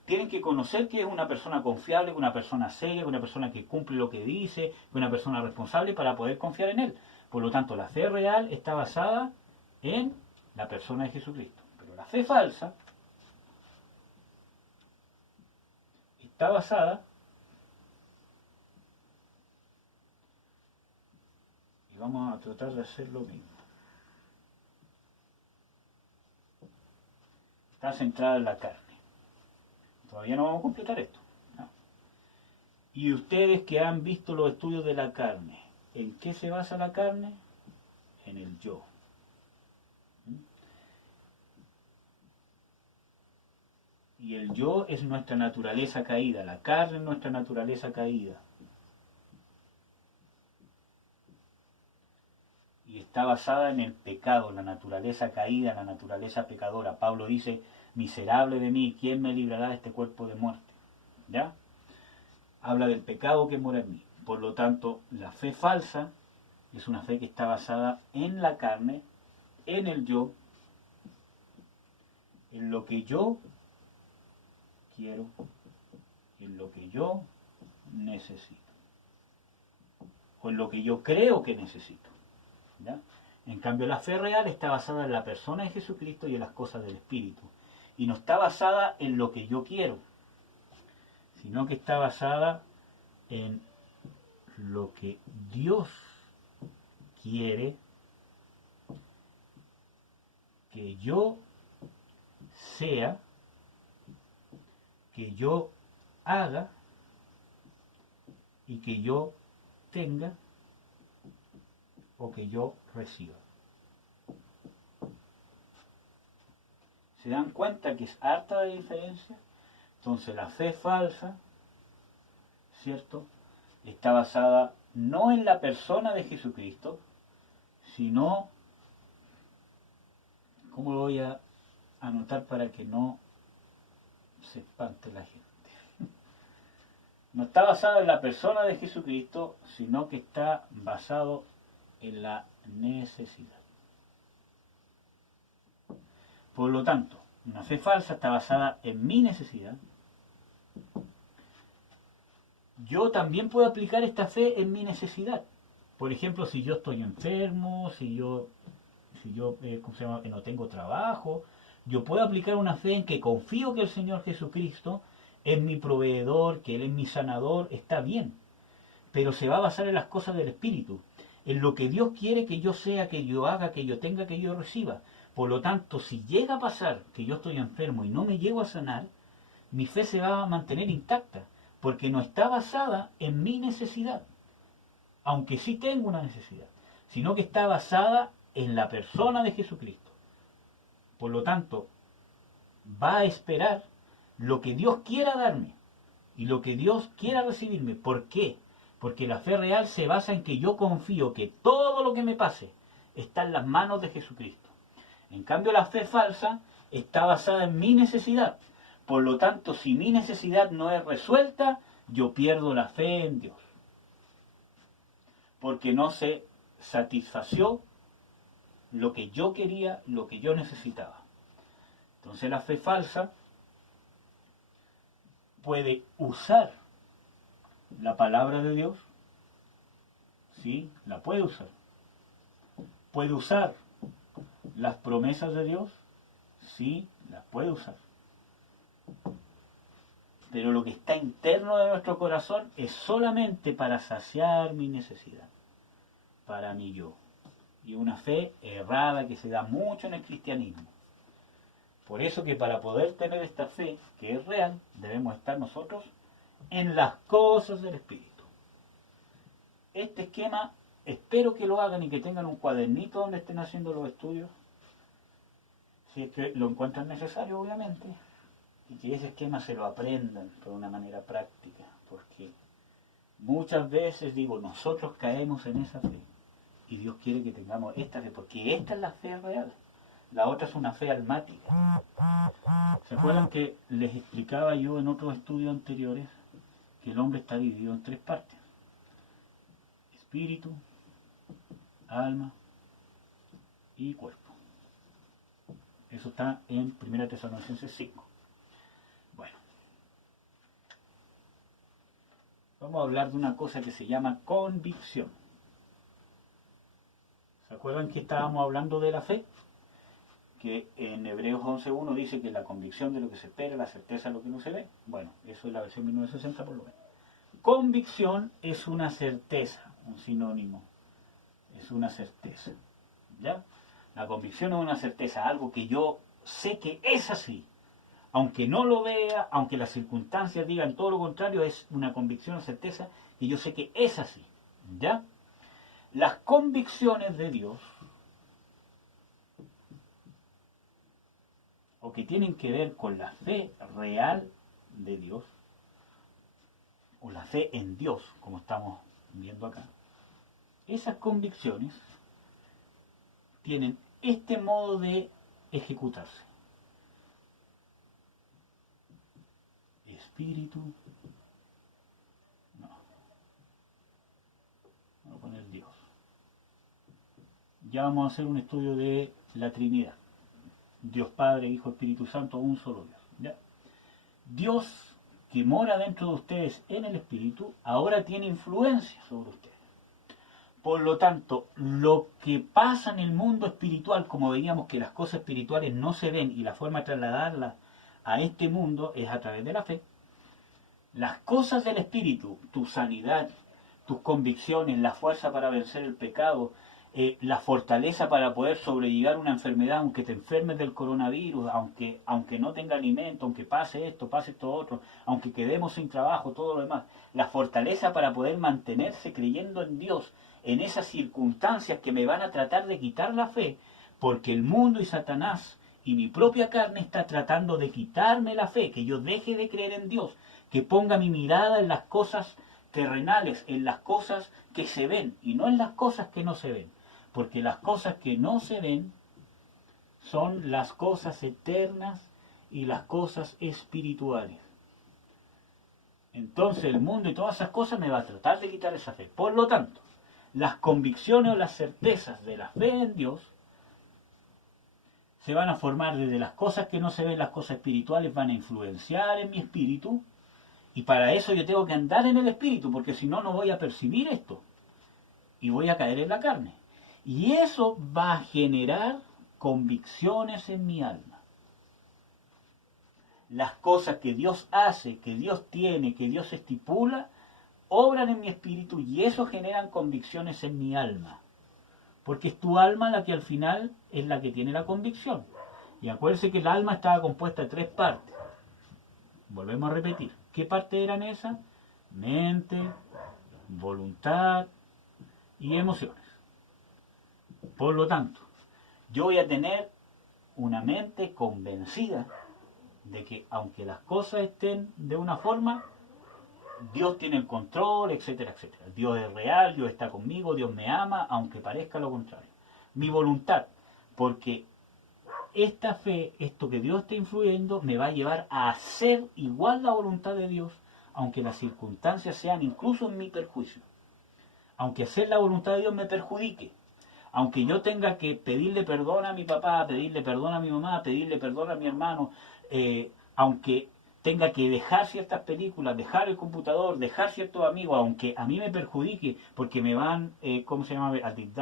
Tienen que conocer que es una persona confiable, una persona seria, una persona que cumple lo que dice, una persona responsable para poder confiar en Él. Por lo tanto, la fe real está basada en la persona de Jesucristo. Pero la fe falsa está basada, y vamos a tratar de hacer lo mismo, está centrada en la carne. Todavía no vamos a completar esto. No. Y ustedes que han visto los estudios de la carne, ¿en qué se basa la carne? En el yo. Y el yo es nuestra naturaleza caída, la carne es nuestra naturaleza caída. Y está basada en el pecado, la naturaleza caída, la naturaleza pecadora. Pablo dice, miserable de mí, ¿quién me librará de este cuerpo de muerte? ¿Ya? Habla del pecado que mora en mí. Por lo tanto, la fe falsa es una fe que está basada en la carne, en el yo, en lo que yo quiero, en lo que yo necesito, o en lo que yo creo que necesito. ¿Ya? En cambio, la fe real está basada en la persona de Jesucristo y en las cosas del Espíritu. Y no está basada en lo que yo quiero, sino que está basada en lo que Dios quiere que yo sea, que yo haga y que yo tenga o que yo reciba. ¿Se dan cuenta que es harta de diferencia? Entonces la fe falsa, ¿cierto?, está basada no en la persona de Jesucristo, sino, ¿cómo lo voy a anotar para que no se espante la gente? No está basado en la persona de Jesucristo, sino que está basado en la necesidad. Por lo tanto, una fe falsa está basada en mi necesidad. Yo también puedo aplicar esta fe en mi necesidad. Por ejemplo, si yo estoy enfermo, si yo ¿cómo se llama?, que no tengo trabajo, yo puedo aplicar una fe en que confío que el Señor Jesucristo es mi proveedor, que Él es mi sanador, está bien. Pero se va a basar en las cosas del Espíritu, en lo que Dios quiere que yo sea, que yo haga, que yo tenga, que yo reciba. Por lo tanto, si llega a pasar que yo estoy enfermo y no me llego a sanar, mi fe se va a mantener intacta, porque no está basada en mi necesidad, aunque sí tengo una necesidad, sino que está basada en la persona de Jesucristo. Por lo tanto, va a esperar lo que Dios quiera darme y lo que Dios quiera recibirme. ¿Por qué? Porque la fe real se basa en que yo confío que todo lo que me pase está en las manos de Jesucristo. En cambio, la fe falsa está basada en mi necesidad. Por lo tanto, si mi necesidad no es resuelta, yo pierdo la fe en Dios. Porque no se satisfació lo que yo quería, lo que yo necesitaba. Entonces la fe falsa puede usar la palabra de Dios, ¿sí? La puede usar. Puede usar las promesas de Dios, sí, las puede usar. Pero lo que está interno de nuestro corazón es solamente para saciar mi necesidad, para mi yo. Y una fe errada que se da mucho en el cristianismo. Por eso que para poder tener esta fe, que es real, debemos estar nosotros en las cosas del Espíritu. Este esquema, espero que lo hagan y que tengan un cuadernito donde estén haciendo los estudios, si es que lo encuentran necesario, obviamente, y que ese esquema se lo aprendan de una manera práctica, porque muchas veces, digo, nosotros caemos en esa fe, y Dios quiere que tengamos esta fe, porque esta es la fe real. La otra es una fe almática. ¿Se acuerdan que les explicaba yo en otros estudios anteriores que el hombre está dividido en tres partes? espíritu, alma y cuerpo. Eso está en 1 Tesalonicenses 5. Bueno, vamos a hablar de una cosa que se llama convicción. ¿Se acuerdan que estábamos hablando de la fe? Que en Hebreos 11.1 dice que la convicción de lo que se espera, la certeza de lo que no se ve. Bueno, eso es la versión 1960 por lo menos. Convicción es una certeza, un sinónimo. Es una certeza. ¿Ya? La convicción es una certeza, algo que yo sé que es así. Aunque no lo vea, aunque las circunstancias digan todo lo contrario, es una convicción o certeza que yo sé que es así. ¿Ya? Las convicciones de Dios, o que tienen que ver con la fe real de Dios, o la fe en Dios, como estamos viendo acá, esas convicciones tienen este modo de ejecutarse. Espíritu, no, vamos a poner Dios. Ya vamos a hacer un estudio de la Trinidad. Dios Padre, Hijo, Espíritu Santo, un solo Dios. ¿Ya? Dios que mora dentro de ustedes en el Espíritu, ahora tiene influencia sobre ustedes. Por lo tanto, lo que pasa en el mundo espiritual, como veíamos que las cosas espirituales no se ven y la forma de trasladarlas a este mundo es a través de la fe, las cosas del Espíritu, tu sanidad, tus convicciones, la fuerza para vencer el pecado, la fortaleza para poder sobrellevar una enfermedad, aunque te enfermes del coronavirus, aunque no tenga alimento, aunque pase esto otro, aunque quedemos sin trabajo, todo lo demás, la fortaleza para poder mantenerse creyendo en Dios en esas circunstancias que me van a tratar de quitar la fe, porque el mundo y Satanás y mi propia carne está tratando de quitarme la fe, que yo deje de creer en Dios, que ponga mi mirada en las cosas terrenales, en las cosas que se ven y no en las cosas que no se ven. Porque las cosas que no se ven son las cosas eternas y las cosas espirituales. Entonces el mundo y todas esas cosas me va a tratar de quitar esa fe. Por lo tanto, las convicciones o las certezas de la fe en Dios se van a formar desde las cosas que no se ven, las cosas espirituales van a influenciar en mi espíritu, y para eso yo tengo que andar en el espíritu, porque si no, no voy a percibir esto y voy a caer en la carne. Y eso va a generar convicciones en mi alma. Las cosas que Dios hace, que Dios tiene, que Dios estipula, obran en mi espíritu y eso generan convicciones en mi alma. Porque es tu alma la que al final es la que tiene la convicción. Y acuérdense que el alma estaba compuesta de 3 partes. Volvemos a repetir. ¿Qué partes eran esas? Mente, voluntad y emociones. Por lo tanto, yo voy a tener una mente convencida de que aunque las cosas estén de una forma, Dios tiene el control, etcétera, etcétera. Dios es real, Dios está conmigo, Dios me ama, aunque parezca lo contrario. Mi voluntad, porque esta fe, esto que Dios está influyendo, me va a llevar a hacer igual la voluntad de Dios, aunque las circunstancias sean incluso en mi perjuicio. Aunque hacer la voluntad de Dios me perjudique. Aunque yo tenga que pedirle perdón a mi papá, pedirle perdón a mi mamá, pedirle perdón a mi hermano, aunque tenga que dejar ciertas películas, dejar el computador, dejar ciertos amigos, aunque a mí me perjudique, porque me van, ¿cómo se llama?, a dictar